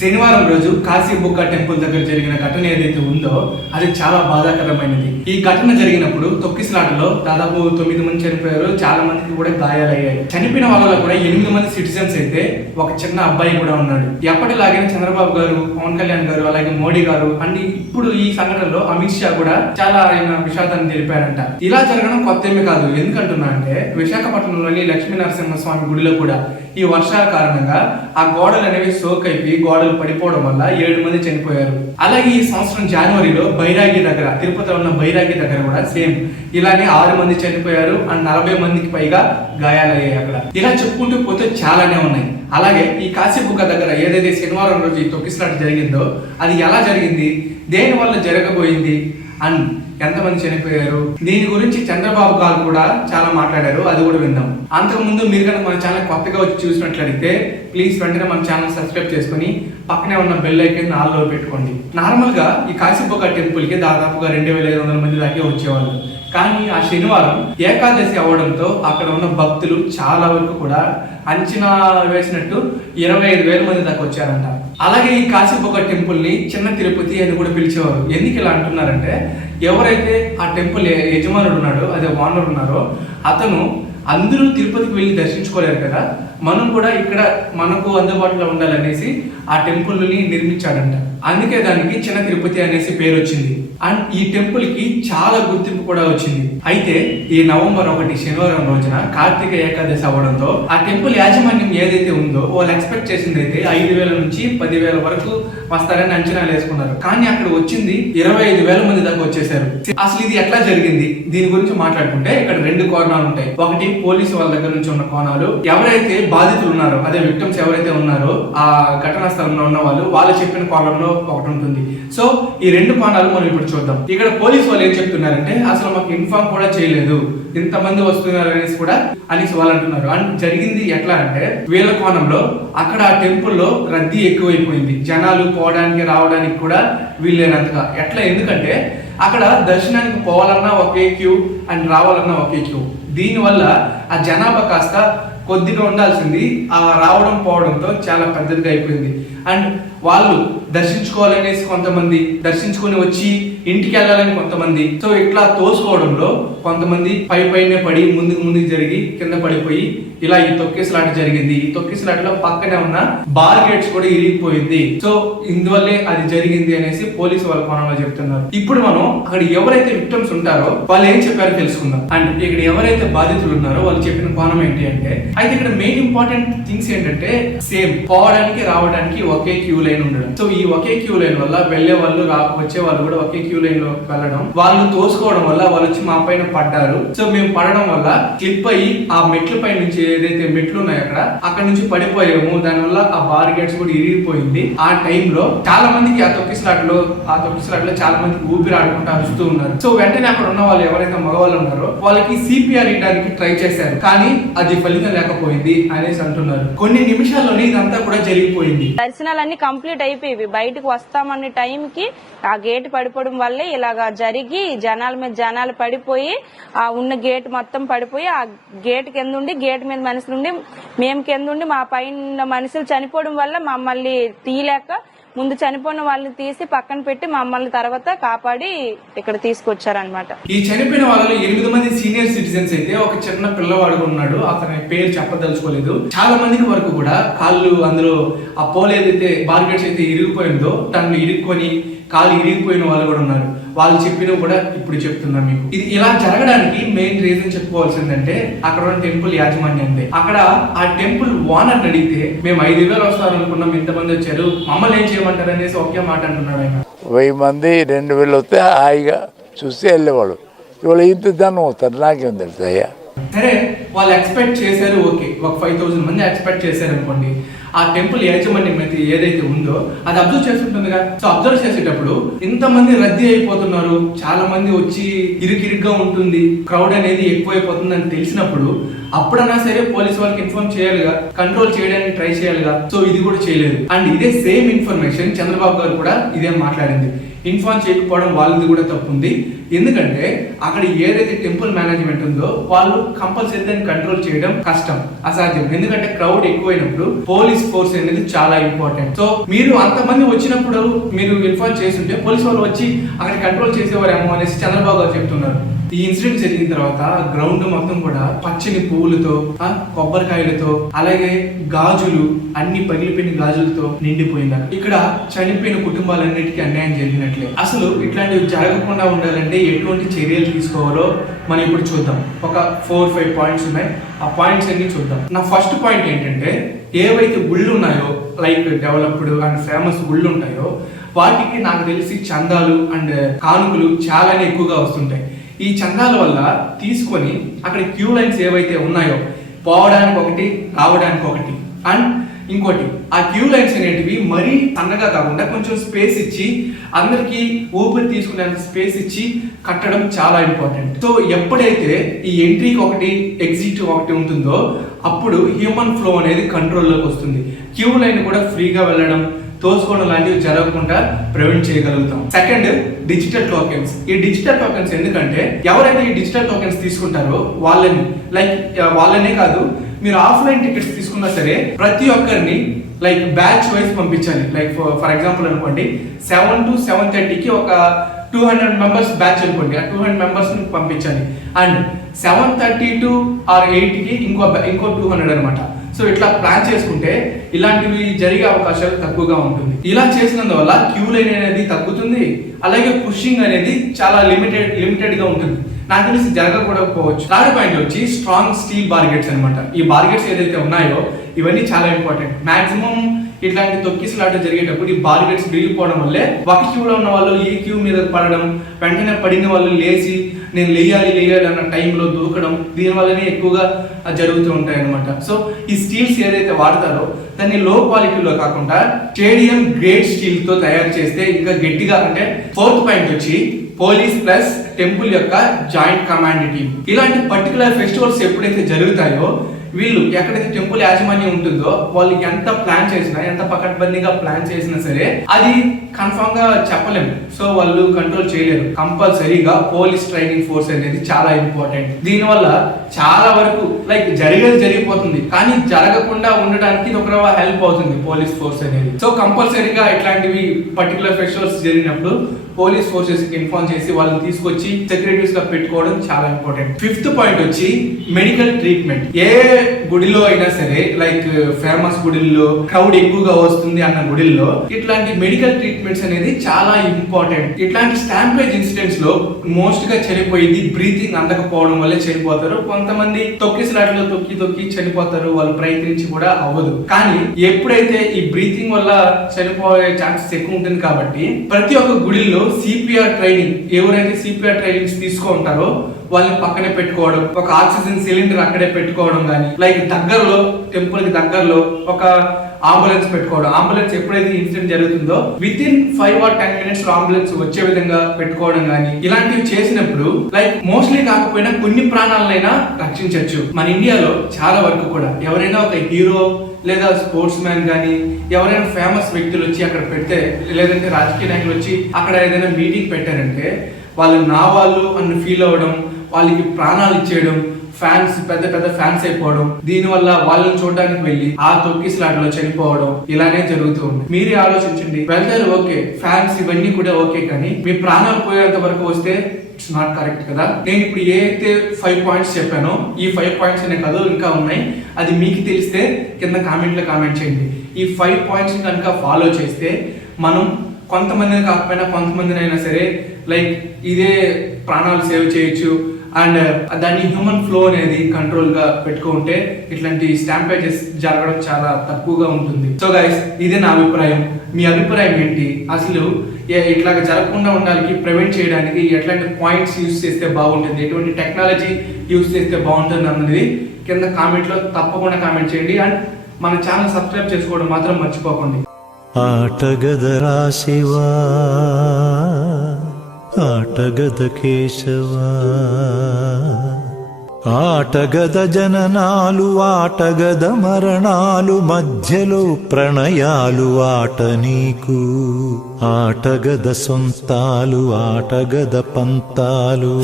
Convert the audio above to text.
శనివారం రోజు కాశీబుగ్గ టెంపుల్ దగ్గర జరిగిన ఘటన ఏదైతే ఉందో అది చాలా బాధాకరమైనది. ఈ ఘటన జరిగినప్పుడు తొక్కిసలాటలో దాదాపు 9 మంది చనిపోయారు, చాలా మందికి కూడా గాయాలయ్యాయి. చనిపోయిన వాళ్ళలో కూడా 8 మంది సిటిజన్స్ అయితే ఒక చిన్న అబ్బాయి కూడా ఉన్నాడు. ఎప్పటిలాగే చంద్రబాబు గారు, పవన్ కళ్యాణ్ గారు, అలాగే మోడీ గారు అండ్ ఇప్పుడు ఈ సంఘటనలో అమిత్ షా కూడా చాలా ఆయన విషాదాన్ని తెలిపారంట. ఇలా జరగడం కొత్త ఏమీ కాదు. ఎందుకంటున్నా అంటే విశాఖపట్నంలోని లక్ష్మీ నరసింహస్వామి గుడిలో కూడా ఈ వర్షాల కారణంగా ఆ గోడలు అనేవి సోక్ అయిపోయి గోడలు పడిపోవడం వల్ల 7 మంది చనిపోయారు. అలాగే ఈ సంవత్సరం జనవరిలో బైరాగి దగ్గర, తిరుపతిలో ఉన్న బైరాగి దగ్గర కూడా సేమ్ ఇలానే 6 మంది చనిపోయారు అండ్ 40 మందికి పైగా గాయాలయ్యాయి అక్కడ. ఇలా చెప్పుకుంటూ పోతే చాలానే ఉన్నాయి. అలాగే ఈ కాశీబుగ్గ దగ్గర ఏదైతే శనివారం రోజు ఈ తొక్కిసలాట జరిగిందో అది ఎలా జరిగింది, దేని వల్ల జరగబోయింది అండ్ ఎంతమంది చనిపోయారు, దీని గురించి చంద్రబాబు గారు కూడా చాలా మాట్లాడారు. అది కూడా విందాం. అంతకుముందు మీరు కనుక మన ఛానల్ కొత్తగా వచ్చి చూసినట్లయితే ప్లీజ్ వెంటనే మన ఛానల్ సబ్స్క్రైబ్ చేసుకుని పక్కనే ఉన్న బెల్ ఐకాన్ ఆల్లో పెట్టుకోండి. నార్మల్ గా ఈ కాశీబుగ్గ టెంపుల్ కి దాదాపుగా 2500 మంది దాకా వచ్చేవాళ్ళు. కానీ ఆ శనివారం ఏకాదశి అవడంతో అక్కడ ఉన్న భక్తులు చాలా వరకు కూడా అంచనా వేసినట్టు 25,000 మంది దాకా వచ్చారంట. అలాగే ఈ కాశీబుగ్గ టెంపుల్ ని చిన్న తిరుపతి అని కూడా పిలిచేవారు. ఎందుకు ఇలా అంటున్నారంటే ఎవరైతే ఆ టెంపుల్ యజమానుడు ఉన్నాడో, అదే ఓనర్ ఉన్నారో అతను అందరూ తిరుపతికి వెళ్ళి దర్శించుకోలేరు కదా, మనం కూడా ఇక్కడ మనకు అందుబాటులో ఉండాలనేసి ఆ టెంపుల్ ని నిర్మించాడంట. అందుకే దానికి చిన్న తిరుపతి అనేసి పేరు వచ్చింది. అండ్ ఈ టెంపుల్ కి చాలా గుర్తింపు కూడా వచ్చింది. అయితే ఈ నవంబర్ 1 శనివారం రోజున కార్తీక ఏకాదశి అవడంతో ఆ టెంపుల్ యాజమాన్యం ఏదైతే ఉందో వాళ్ళు ఎక్స్పెక్ట్ చేసింది అయితే 5,000 నుంచి 10,000 వరకు వస్తారని అంచనాలు వేసుకున్నారు. కానీ అక్కడ వచ్చింది 25,000 మంది దాకా వచ్చేసారు. అసలు ఇది ఎట్లా జరిగింది, దీని గురించి మాట్లాడుకుంటే ఇక్కడ 2 కోణాలు ఉంటాయి. ఒకటి పోలీసు వాళ్ళ దగ్గర నుంచి ఉన్న కోణాలు, ఎవరైతే బాధితులు ఉన్నారో అదే విక్టిమ్స్ ఎవరైతే ఉన్నారో ఆ ఘటనా స్థలంలో ఉన్న వాళ్ళు చెప్పిన కోణంలో ఒకటి ఉంటుంది. సో ఈ 2 కోణాలు మనం ఇప్పుడు చూద్దాం. ఇక్కడ పోలీసు వాళ్ళు ఏం చెప్తున్నారంటే అసలు మాకు ఇన్ఫార్మ్ కూడా చేయలేదు, ఇంతమంది వస్తున్నారు అనేసి వాళ్ళు అంటున్నారు. అండ్ జరిగింది ఎట్లా అంటే వీళ్ళ కోణంలో అక్కడ ఆ టెంపుల్లో రద్దీ ఎక్కువైపోయింది, జనాలు పోవడానికి రావడానికి కూడా వీళ్ళేనంతగా. ఎట్లా, ఎందుకంటే అక్కడ దర్శనానికి పోవాలన్నా ఒకే క్యూ అండ్ రావాలన్నా ఒకే క్యూ. దీనివల్ల ఆ జనాభా కాస్త కొద్దిగా ఉండాల్సింది ఆ రావడం పోవడంతో చాలా పెద్దదిగా అయిపోయింది. అండ్ వాళ్ళు దర్శించుకోవాలనేసి కొంతమంది, దర్శించుకొని వచ్చి ఇంటికి వెళ్ళాలని కొంతమంది. సో ఇట్లా తోసుకోవడంలో కొంతమంది పైనే పడి ముందుకు జరిగి కింద పడిపోయి ఇలా ఈ తొక్కిసలాట జరిగింది. ఈ తొక్కిసలాటలో పక్కనే ఉన్న బార్ గేట్స్ కూడా ఇరిగిపోయింది. సో ఇందువల్లే అది జరిగింది అనేసి పోలీసు వాళ్ళ కోణంలో చెప్తున్నారు. ఇప్పుడు మనం అక్కడ ఎవరైతే విక్టిమ్స్ ఉంటారో వాళ్ళు ఏం చెప్పారో తెలుసుకుందాం. అండ్ ఇక్కడ ఎవరైతే బాధితులు ఉన్నారో వాళ్ళు చెప్పిన కోణం ఏంటి అంటే, అయితే ఇక్కడ మెయిన్ ఇంపార్టెంట్ థింగ్స్ ఏంటంటే సేమ్ పోవడానికి రావడానికి ఒకే క్యూ లైన్ ఉండడం. సో ఈ ఒకే క్యూ లైన్ వల్ల వెళ్లే వాళ్ళు వచ్చే వాళ్ళు కూడా ఒకే క్యూ లైన్ లో వెళ్ళడం, వాళ్ళు తోసుకోవడం వల్ల వాళ్ళు వచ్చి మా పైన పడ్డారు. సో మేము పడడం వల్ల క్లిప్ అయ్యి ఆ మెట్ల పై నుంచి ఏదైతే మెట్లు ఉన్నాయో అక్కడ నుంచి పడిపోయాము. దానివల్ల ఆ బార్ గేట్స్ కూడా ఇరిగిపోయింది. ఆ టైంలో చాలా మందికి ఆ తొక్కిసలాటలో చాలా మందికి ఊపిరి ఆడుకుంటూ అరుస్తూ ఉన్నారు. సో వెంటనే అక్కడ ఉన్న వాళ్ళు ఎవరైతే మగవాళ్ళు ఉన్నారో వాళ్ళకి సిపిఆర్ ఇవ్వడానికి ట్రై చేశారు, కానీ అది ఫలితం లేకపోయింది అనేసి అంటున్నారు. కొన్ని నిమిషాల్లోనే ఇదంతా కూడా జరిగిపోయింది. దర్శనాలన్నీ కంప్లీట్ అయిపోయి బయటకు వస్తామనే టైంకి ఆ గేట్ పడిపోవడం వల్లే ఇలాగా జరిగి జనాల మీద జనాలు పడిపోయి ఆ ఉన్న గేట్ మొత్తం పడిపోయి ఆ గేట్ కింద ఉండి గేట్ మీద మనుషులు ఉండి మేము కింద ఉండి మా పైన మనుషులు చనిపోవడం వల్ల మమ్మల్ని తీయలేక ముందు చనిపోయిన వాళ్ళని తీసి పక్కన పెట్టి మమ్మల్ని తర్వాత కాపాడి ఇక్కడ తీసుకొచ్చారనమాట. ఈ చనిపోయిన వాళ్ళలో 8 మంది సీనియర్ సిటిజన్స్ అయితే ఒక చిన్న పిల్లవాడు ఉన్నాడు. అతని పేరు చెప్పదలుచుకోలేదు. చాలా మందికి వరకు కూడా కాళ్ళు అందులో ఆ పోల్ ఏదైతే బార్గెట్స్ అయితే ఇరిగిపోయిందో దాన్ని ఇరుక్కొని కాళ్ళు ఇరిగిపోయిన వాళ్ళు కూడా ఉన్నారు. వాళ్ళు చెప్పిన కూడా ఇప్పుడు చెప్తున్నా మీకు. ఇది ఇలా జరగడానికి మెయిన్ రీజన్ చెప్పుకోవాల్సిందంటే అక్కడ ఉన్న టెంపుల్ యాజమాన్యం. అక్కడ ఆ టెంపుల్ ఓనర్ అడిగితే మేము 5,000 వస్తారు అనుకున్నాం, ఇంతమంది వచ్చారు, మమ్మల్ని ఏం చేయమంటారు అనేసి ఒకే మాట అంటున్నాడు ఆయన. 1000 మంది 2,000 వస్తే హాయిగా చూస్తే వెళ్ళేవాడు. ఇవాళ ఇంత దాన్ని అవుతారు, నాకేం తెలుసు అయ్యా. సరే వాళ్ళు ఎక్స్పెక్ట్ చేశారు, ఓకే, ఒక 5,000 మంది ఎక్స్పెక్ట్ చేశారు అనుకోండి. ఆ టెంపుల్ యాజమాన్యం అయితే ఏదైతే ఉందో అది అబ్జర్వ్ చేస్తుంటుందిగా. సో అబ్జర్వ్ చేసేటప్పుడు ఇంతమంది రద్దీ అయిపోతున్నారు, చాలా మంది వచ్చి ఇరుకిరుగ్గా ఉంటుంది, క్రౌడ్ అనేది ఎక్కువైపోతుంది అని తెలిసినప్పుడు అప్పుడన్నా సరే పోలీస్ వాళ్ళకి ఇన్ఫార్మ్ చేయాలిగా, కంట్రోల్ చేయడానికి ట్రై చేయాలిగా. సో ఇది కూడా చేయలేదు. అండ్ ఇదే సేమ్ ఇన్ఫర్మేషన్ చంద్రబాబు గారు కూడా ఇదే మాట్లాడింది. ఇన్ఫార్మ్ చేయకపోవడం వాళ్ళది కూడా తప్పు ఉంది. ఎందుకంటే అక్కడ ఏదైతే టెంపుల్ మేనేజ్మెంట్ ఉందో వాళ్ళు కంపల్సరీ దాన్ని కంట్రోల్ చేయడం కష్టం, అసాధ్యం. ఎందుకంటే క్రౌడ్ ఎక్కువైనప్పుడు పోలీస్ ఫోర్స్ అనేది చాలా ఇంపార్టెంట్. సో మీరు అంతమంది వచ్చినప్పుడు మీరు ఇన్ఫార్మ్ చేస్తుంటే పోలీస్ వాళ్ళు వచ్చి అక్కడ కంట్రోల్ చేసేవారేమో అనేసి చంద్రబాబు గారు చెప్తున్నారు. ఈ ఇన్సిడెంట్ జరిగిన తర్వాత గ్రౌండ్ మొత్తం కూడా పచ్చని పువ్వులతో, కొబ్బరికాయలతో, అలాగే గాజులు, అన్ని పగిలిపోయిన గాజులతో నిండిపోయింది. ఇక్కడ చనిపోయిన కుటుంబాలన్నిటికీ అన్యాయం జరిగినట్లే. అసలు ఇట్లాంటివి జరగకుండా ఉండాలంటే ఎటువంటి చర్యలు తీసుకోవాలో మనం ఇప్పుడు చూద్దాం. ఒక 4-5 పాయింట్స్ ఉన్నాయి. ఆ పాయింట్స్ అన్ని చూద్దాం. నా ఫస్ట్ పాయింట్ ఏంటంటే, ఏవైతే గుళ్ళు ఉన్నాయో లైక్ డెవలప్డ్ అండ్ ఫేమస్ గుళ్ళు ఉంటాయో వాటికి నాకు తెలిసి చందాలు అండ్ కానుకలు చాలానే ఎక్కువగా వస్తుంటాయి. ఈ చందాల వల్ల తీసుకొని అక్కడ క్యూ లైన్స్ ఏవైతే ఉన్నాయో, పోవడానికి ఒకటి, రావడానికి ఒకటి, అండ్ ఇంకోటి ఆ క్యూ లైన్స్ అనేటివి మరీ సన్నగా కాకుండా కొంచెం స్పేస్ ఇచ్చి అందరికి ఊపిరి తీసుకునేంత స్పేస్ ఇచ్చి కట్టడం చాలా ఇంపార్టెంట్. సో ఎప్పుడైతే ఈ ఎంట్రీకి ఒకటి, ఎగ్జిట్ ఒకటి ఉంటుందో అప్పుడు హ్యూమన్ ఫ్లో అనేది కంట్రోల్లోకి వస్తుంది. క్యూ లైన్ కూడా ఫ్రీగా వెళ్ళడం, తోసుకోవడం లాంటివి జరగకుండా ప్రివెంట్ చేయగలుగుతాం. Second, digital tokens. ఈ డిజిటల్ టోకెన్స్ ఎందుకంటే ఎవరైతే ఈ డిజిటల్ టోకెన్స్ తీసుకుంటారో వాళ్ళనే కాదు, మీరు ఆఫ్లైన్ టికెట్స్ తీసుకున్నా సరే ప్రతి ఒక్కరిని లైక్ బ్యాచ్ వైజ్ పంపించాలి. లైక్ ఫర్ ఎగ్జాంపుల్ అనుకోండి, 7 to 7:30కి ఒక 200 మెంబర్స్ బ్యాచ్ అనుకోండి, ఆ 200 మెంబర్స్ ని పంపించాలి. అండ్ 7:30 to 8కి ఇంకో 200 అనమాట. సో ఇట్లా ప్లాన్ చేసుకుంటే ఇలాంటివి జరిగే అవకాశాలు తక్కువగా ఉంటుంది. ఇలా చేసినందువల్ల క్యూ లైన్ అనేది తగ్గుతుంది, అలాగే పుషింగ్ అనేది చాలా లిమిటెడ్ గా ఉంటుంది. నాకు తెలిసి జరగకపోవచ్చు. థర్డ్ పాయింట్ వచ్చి స్ట్రాంగ్ స్టీల్ బార్గెట్స్ అనమాట. ఈ బార్గెట్స్ ఏదైతే ఉన్నాయో ఇవన్నీ చాలా ఇంపార్టెంట్. మాక్సిమం ఇట్లాంటి తొక్కిసలాట జరిగేటప్పుడు ఈ బార్గెట్స్ విరిగిపోవడం వల్లే ఒక క్యూలో ఉన్న వాళ్ళు ఈ క్యూ మీద పడడం, వెంటనే పడిన వాళ్ళు లేచి నేను లేయాలి అన్న టైంలో దూకడం, దీనివల్లనే ఎక్కువగా జరుగుతూ ఉంటాయి అనమాట. సో ఈ స్టీల్స్ ఏదైతే వాడతారో దాన్ని లో క్వాలిటీలో కాకుండా స్టేడియం గ్రేడ్ స్టీల్ తో తయారు చేస్తే ఇంకా గట్టిగా. అంటే ఫోర్త్ పాయింట్ వచ్చి పోలీస్ ప్లస్ టెంపుల్ యొక్క జాయింట్ కమాండ్ టీమ్. ఇలాంటి పర్టికులర్ ఫెస్టివల్స్ ఎప్పుడైతే జరుగుతాయో వీళ్ళు ఎక్కడైతే టెంపుల్ యాజమాన్యం ఉంటుందో వాళ్ళు ఎంత ప్లాన్ చేసినా, ఎంత పకడ్బందీగా ప్లాన్ చేసినా సరే అది కన్ఫర్మ్ గా చెప్పలేము. సో వాళ్ళు కంట్రోల్ చేయలేరు. కంపల్సరీగా పోలీస్ ట్రైనింగ్ ఫోర్స్ అనేది చాలా ఇంపార్టెంట్. దీనివల్ల చాలా వరకు లైక్ జరిగిపోతుంది, కానీ జరగకుండా ఉండడానికి ఇది ఒక హెల్ప్ అవుతుంది పోలీస్ ఫోర్స్ అనేది. సో కంపల్సరీగా ఇట్లాంటివి పర్టికులర్ ఫెస్టివల్స్ జరిగినప్పుడు పోలీస్ ఫోర్సెస్ కి ఇన్ఫార్మ్ చేసి వాళ్ళని తీసుకొచ్చి సెక్యూరిటీస్ గా పెట్టుకోవడం చాలా ఇంపార్టెంట్. ఫిఫ్త్ పాయింట్ వచ్చి మెడికల్ ట్రీట్మెంట్. ఏ గుడిలో అయినా సరే లైక్ ఫేమస్ గుడిల్లో క్రౌడ్ ఎక్కువగా వస్తుంది అన్న గుడిల్లో ఇట్లాంటి మెడికల్ ట్రీట్మెంట్స్ అనేది చాలా ఇంపార్టెంట్. ఇట్లాంటి స్టాంపేజ్ ఇన్సిడెంట్స్ లో మోస్ట్ గా చనిపోయింది బ్రీతింగ్ అందకపోవడం వల్లే చనిపోతారు. కొంతమంది తొక్కిసలాటలో తొక్కి చనిపోతారు, వాళ్ళు ప్రయత్నించి కూడా అవ్వదు. కానీ ఎప్పుడైతే ఈ బ్రీతింగ్ వల్ల చనిపోయే ఛాన్సెస్ ఎక్కువ ఉంటుంది కాబట్టి ప్రతి ఒక్క గుడిలో సిపిఆర్ ట్రైనింగ్, ఎవరైతే సిపిఆర్ ట్రైనింగ్స్ తీసుకుంటారో వాళ్ళని పక్కనే పెట్టుకోవడం, ఒక ఆక్సిజన్ సిలిండర్ అక్కడే పెట్టుకోవడం, కానీ లైక్ దగ్గరలో టెంపుల్ కి దగ్గరలో ఒక అంబులెన్స్ పెట్టుకోవడం. అంబులెన్స్ ఎప్పుడైతే ఇన్సిడెంట్ జరుగుతుందో with in 5 or 10 minutes ambulance వచ్చే విధంగా పెట్టుకోవడం, కానీ ఇలాంటివి చేసినప్పుడు లైక్ మోస్ట్లీ కాకపోయినా కొన్ని ప్రాణాలైనా రక్షించవచ్చు. మన ఇండియాలో చాలా వరకు కూడా ఎవరైనా ఒక హీరో లేదా స్పోర్ట్స్ మ్యాన్ కానీ ఎవరైనా ఫేమస్ వ్యక్తులు వచ్చి అక్కడ పెడితే, లేదంటే రాజకీయ నాయకులు వచ్చి అక్కడ ఏదైనా మీటింగ్ పెట్టారంటే వాళ్ళు నా వాళ్ళు అని ఫీల్ అవ్వడం, వాళ్ళకి ప్రాణాలు ఇచ్చేయడం, ఫ్యాన్స్ పెద్ద ఫ్యాన్స్ అయిపోవడం, దీనివల్ల వాళ్ళని చూడడానికి వెళ్ళి ఆ తొక్కిసలాటలో చనిపోవడం ఇలానే జరుగుతూ ఉంది. మీరే ఆలోచించండి. వెళ్తారు ఓకే, ఫ్యాన్స్ ఇవన్నీ కూడా ఓకే, కానీ మీ ప్రాణాలు పోయేంత వరకు వస్తే ఇట్స్ నాట్ కరెక్ట్ కదా. నేను ఇప్పుడు ఏదైతే 5 పాయింట్స్ చెప్పానో ఈ 5 పాయింట్స్ అనే కాదు, ఇంకా ఉన్నాయి. అది మీకు తెలిస్తే కింద కామెంట్లో కామెంట్ చేయండి. ఈ 5 పాయింట్స్ కనుక ఫాలో చేస్తే మనం కొంతమందిని కాకపోయినా కొంతమందిని అయినా సరే లైక్ ఇదే ప్రాణాలు సేవ్ చేయొచ్చు. అండ్ దాన్ని హ్యూమన్ ఫ్లో అనేది కంట్రోల్ గా పెట్టుకుంటే ఇట్లాంటి స్టాంపేజెస్ జరగడం చాలా తక్కువగా ఉంటుంది. సో గైస్, ఇదే నా అభిప్రాయం. మీ అభిప్రాయం ఏంటి? అసలు ఇట్లాగా జరగకుండా ఉండాలి, ప్రివెంట్ చేయడానికి ఎట్లాంటి పాయింట్స్ యూజ్ చేస్తే బాగుంటుంది, ఎటువంటి టెక్నాలజీ యూజ్ చేస్తే బాగుంటుంది అన్నది కింద కామెంట్లో తప్పకుండా కామెంట్ చేయండి. అండ్ మన ఛానల్ సబ్స్క్రైబ్ చేసుకోవడం మాత్రం మర్చిపోకండి. ఆటగదరా శివా, ఆటగద కేశవా. ఆటగద జననాలు ఆటగద మరణాలు మధ్యలో ప్రణయాలు ఆట నీకు ఆటగద సొంతాలు ఆటగద పంతాలు